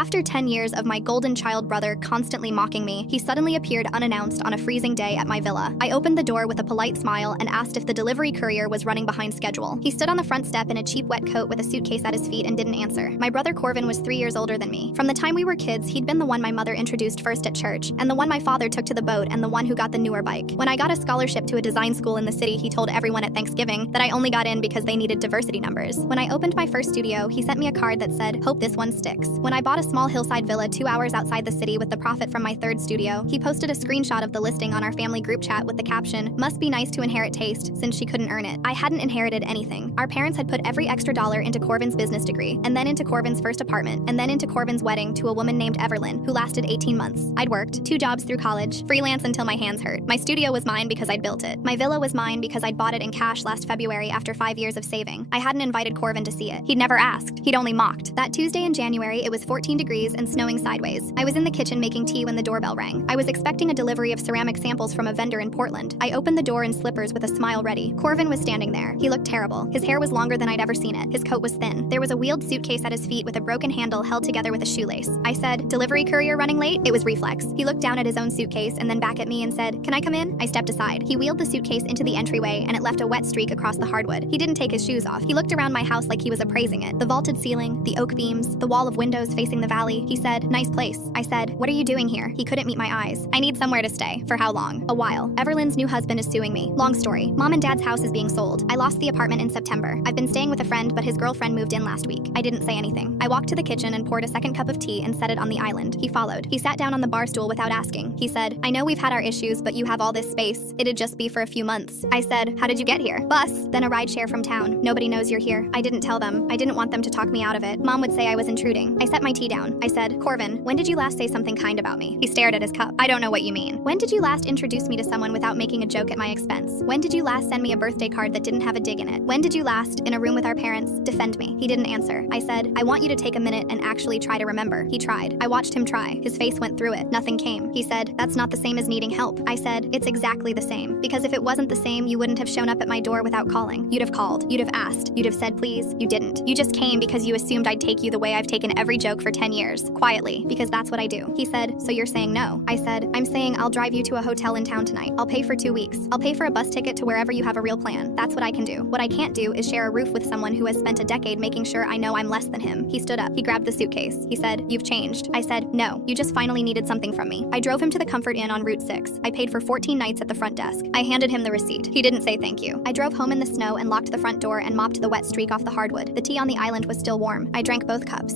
After 10 years of my golden child brother constantly mocking me, he suddenly appeared unannounced on a freezing day at my villa. I opened the door with a polite smile and asked if the delivery courier was running behind schedule. He stood on the front step in a cheap wet coat with a suitcase at his feet and didn't answer. My brother Corvin was 3 years older than me. From the time we were kids, he'd been the one my mother introduced first at church, and the one my father took to the boat, and the one who got the newer bike. When I got a scholarship to a design school in the city, he told everyone at Thanksgiving that I only got in because they needed diversity numbers. When I opened my first studio, he sent me a card that said, "Hope this one sticks." When I bought a small hillside villa 2 hours outside the city with the profit from my third studio, he posted a screenshot of the listing on our family group chat with the caption, "Must be nice to inherit taste," since she couldn't earn it. I hadn't inherited anything. Our parents had put every extra dollar into Corvin's business degree, and then into Corvin's first apartment, and then into Corvin's wedding to a woman named Everlyn, who lasted 18 months. I'd worked 2 jobs through college, freelance until my hands hurt. My studio was mine because I'd built it. My villa was mine because I'd bought it in cash last February after 5 years of saving. I hadn't invited Corvin to see it. He'd never asked. He'd only mocked. That Tuesday in January, it was 14 degrees and snowing sideways. I was in the kitchen making tea when the doorbell rang. I was expecting a delivery of ceramic samples from a vendor in Portland. I opened the door in slippers with a smile ready. Corvin was standing there. He looked terrible. His hair was longer than I'd ever seen it. His coat was thin. There was a wheeled suitcase at his feet with a broken handle held together with a shoelace. I said, "Delivery courier running late?" It was reflex. He looked down at his own suitcase and then back at me and said, "Can I come in?" I stepped aside. He wheeled the suitcase into the entryway and it left a wet streak across the hardwood. He didn't take his shoes off. He looked around my house like he was appraising it. The vaulted ceiling, the oak beams, the wall of windows facing the valley. He said, "Nice place." I said, "What are you doing here?" He couldn't meet my eyes. "I need somewhere to stay." "For how long?" "A while. Everlyn's new husband is suing me." Long story. Mom and Dad's house is being sold. I lost the apartment in September. I've been staying with a friend, but his girlfriend moved in last week. I didn't say anything. I walked to the kitchen and poured a second cup of tea and set it on the island. He followed. He sat down on the bar stool without asking. He said, "I know we've had our issues, but you have all this space. It'd just be for a few months." I said, "How did you get here?" "Bus, then a ride share from town. Nobody knows you're here." I didn't tell them. I didn't want them to talk me out of it. Mom would say I was intruding. I set my tea down. I said, "Corvin, when did you last say something kind about me?" He stared at his cup. "I don't know what you mean." "When did you last introduce me to someone without making a joke at my expense? When did you last send me a birthday card that didn't have a dig in it? When did you last, in a room with our parents, defend me?" He didn't answer. I said, "I want you to take a minute and actually try to remember." He tried. I watched him try. His face went through it. Nothing came. He said, "That's not the same as needing help." I said, "It's exactly the same. Because if it wasn't the same, you wouldn't have shown up at my door without calling. You'd have called. You'd have asked. You'd have said please. You didn't. You just came because you assumed I'd take you the way I've taken every joke for 10 years. Quietly. Because that's what I do." He said, "So you're saying no?" I said, "I'm saying I'll drive you to a hotel in town tonight. I'll pay for 2 weeks. I'll pay for a bus ticket to wherever you have a real plan. That's what I can do. What I can't do is share a roof with someone who has spent a decade making sure I know I'm less than him." He stood up. He grabbed the suitcase. He said, "You've changed." I said, "No, you just finally needed something from me." I drove him to the Comfort Inn on Route 6. I paid for 14 nights at the front desk. I handed him the receipt. He didn't say thank you. I drove home in the snow and locked the front door and mopped the wet streak off the hardwood. The tea on the island was still warm. I drank both cups.